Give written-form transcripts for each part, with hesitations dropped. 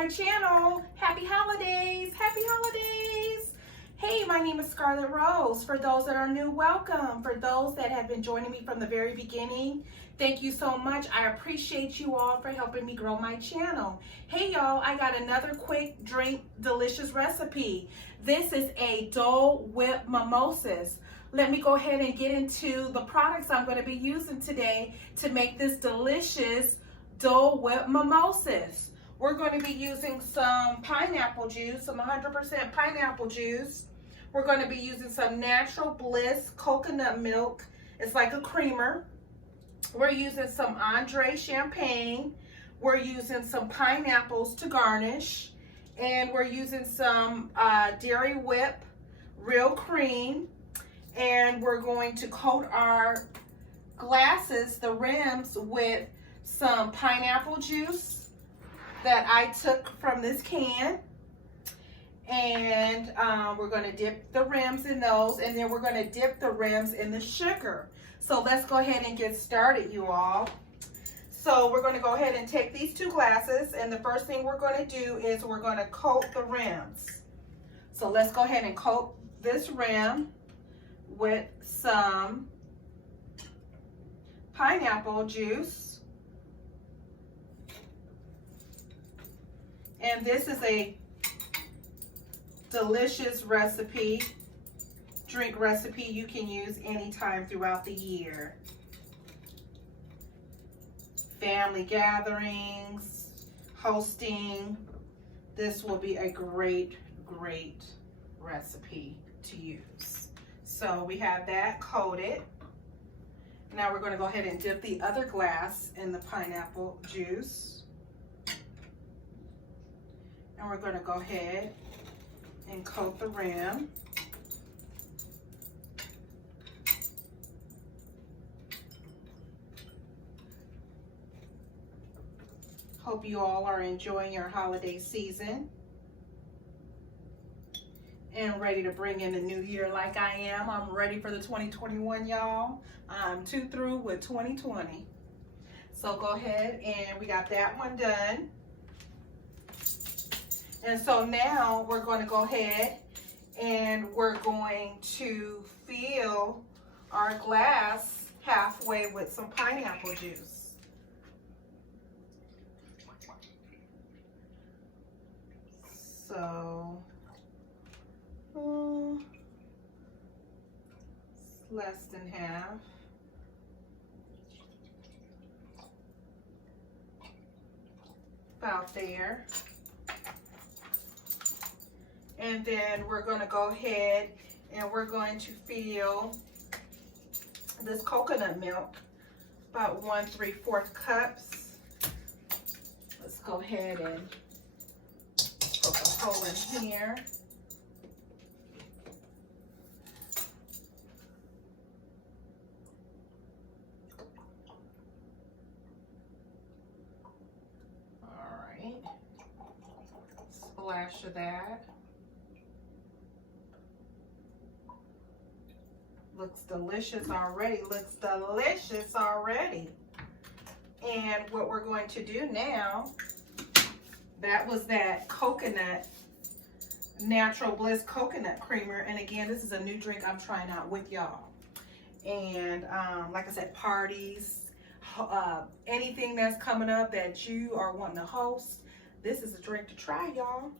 my channel. Happy holidays. Happy holidays. Hey, my name is Scarlett Rose. For those that are new, welcome. For those that have been joining me from the very beginning, thank you so much. I appreciate you all for helping me grow my channel. Hey y'all, I got another quick drink delicious recipe. This is a Dole Whip Mimosas. Let me go ahead and get into the products I'm going to be using today to make this delicious Dole Whip Mimosas. We're going to be using some pineapple juice, some 100% pineapple juice. We're going to be using some natural Bliss coconut milk. It's like a creamer. We're using some Andre champagne. We're using some pineapples to garnish. And we're using some Dairy Whip real cream. And we're going to coat our glasses, the rims, with some pineapple juice that I took from this can. And we're going to dip the rims in those, and then we're going to dip the rims in the sugar. So let's go ahead and get started, you all. So we're going to go ahead and take these two glasses, and the first thing we're going to do is we're going to coat the rims. So let's go ahead and coat this rim with some pineapple juice. And this is a delicious recipe, drink recipe you can use anytime throughout the year. Family gatherings, hosting, this will be a great, great recipe to use. So we have that coated. Now we're going to go ahead and dip the other glass in the pineapple juice. And we're going to go ahead and coat the rim. Hope you all are enjoying your holiday season and ready to bring in the new year like I am. I'm ready for the 2021, y'all. I'm through with 2020. So go ahead, and we got that one done. And so now we're going to go ahead and we're going to fill our glass halfway with some pineapple juice. So less than half. About there. And then we're going to go ahead and we're going to fill this coconut milk, about 1 3/4 cups. Let's go ahead and poke a hole in here. All right. Splash of that. Looks delicious already. Looks delicious already. And what we're going to do now, that was that coconut, natural Bliss coconut creamer. And again, this is a new drink I'm trying out with y'all. And like I said, parties, anything that's coming up that you are wanting to host, this is a drink to try, y'all.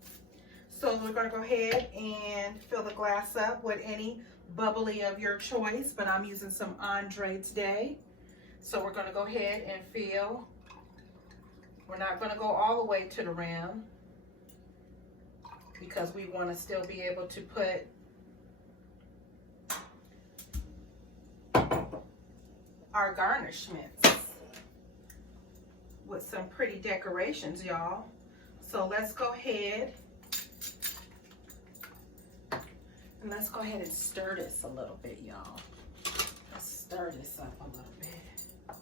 So we're going to go ahead and fill the glass up with any bubbly of your choice, but I'm using some Andre today. So we're going to go ahead and fill. We're not going to go all the way to the rim because we want to still be able to put our garnishments with some pretty decorations, y'all. So let's go ahead. And let's go ahead and stir this a little bit, y'all. Let's stir this up a little bit. All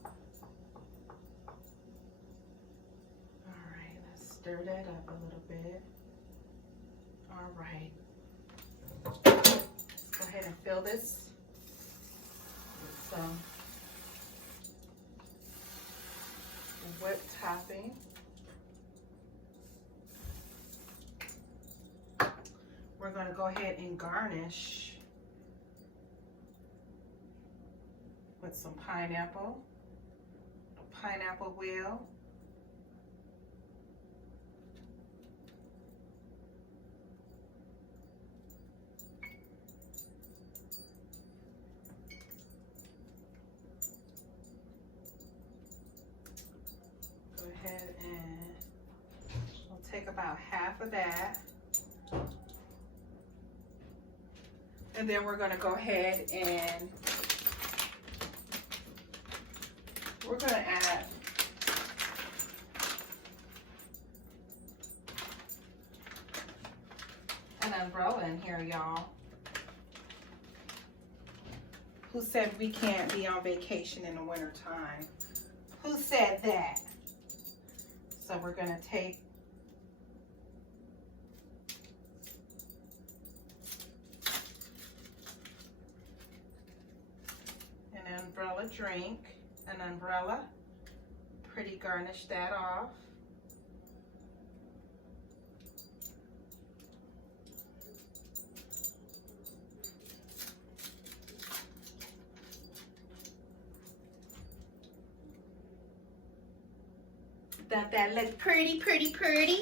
right, let's stir that up a little bit. All right. Let's go ahead and fill this with some whipped topping. we're going to go ahead and garnish with some pineapple, a pineapple wheel. Go ahead and we'll take about half of that. And then we're going to go ahead and we're going to add an umbrella in here, y'all. Who said we can't be on vacation in the winter time? Who said that? So we're going to take an umbrella drink, an umbrella, pretty garnish that off. Doesn't that look pretty, pretty, pretty?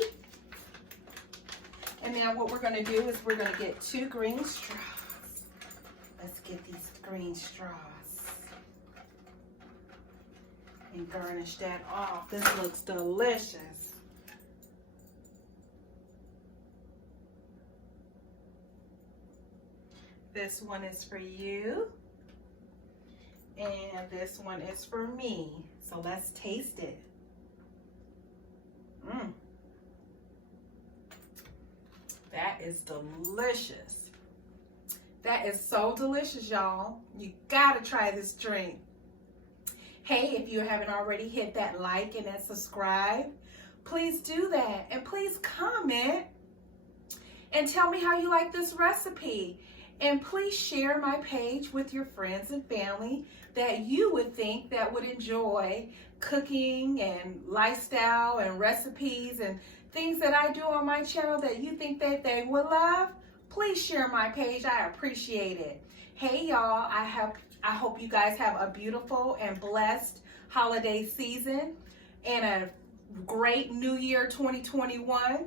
And now what we're going to do is we're going to get 2 green straws. Let's get these green straws and garnish that off. This looks delicious. This one is for you, and this one is for me. So let's taste it. That is delicious. That is so delicious, y'all. You gotta try this drink. Hey, if you haven't already hit that like and that subscribe, please do that. And please comment and tell me how you like this recipe. And please share my page with your friends and family that you would think that would enjoy cooking and lifestyle and recipes and things that I do on my channel that you think that they would love. Please share my page. I appreciate it. Hey y'all, I hope you guys have a beautiful and blessed holiday season and a great new year 2021.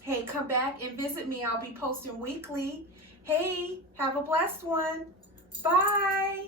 Hey, come back and visit me. I'll be posting weekly. Hey, have a blessed one. Bye.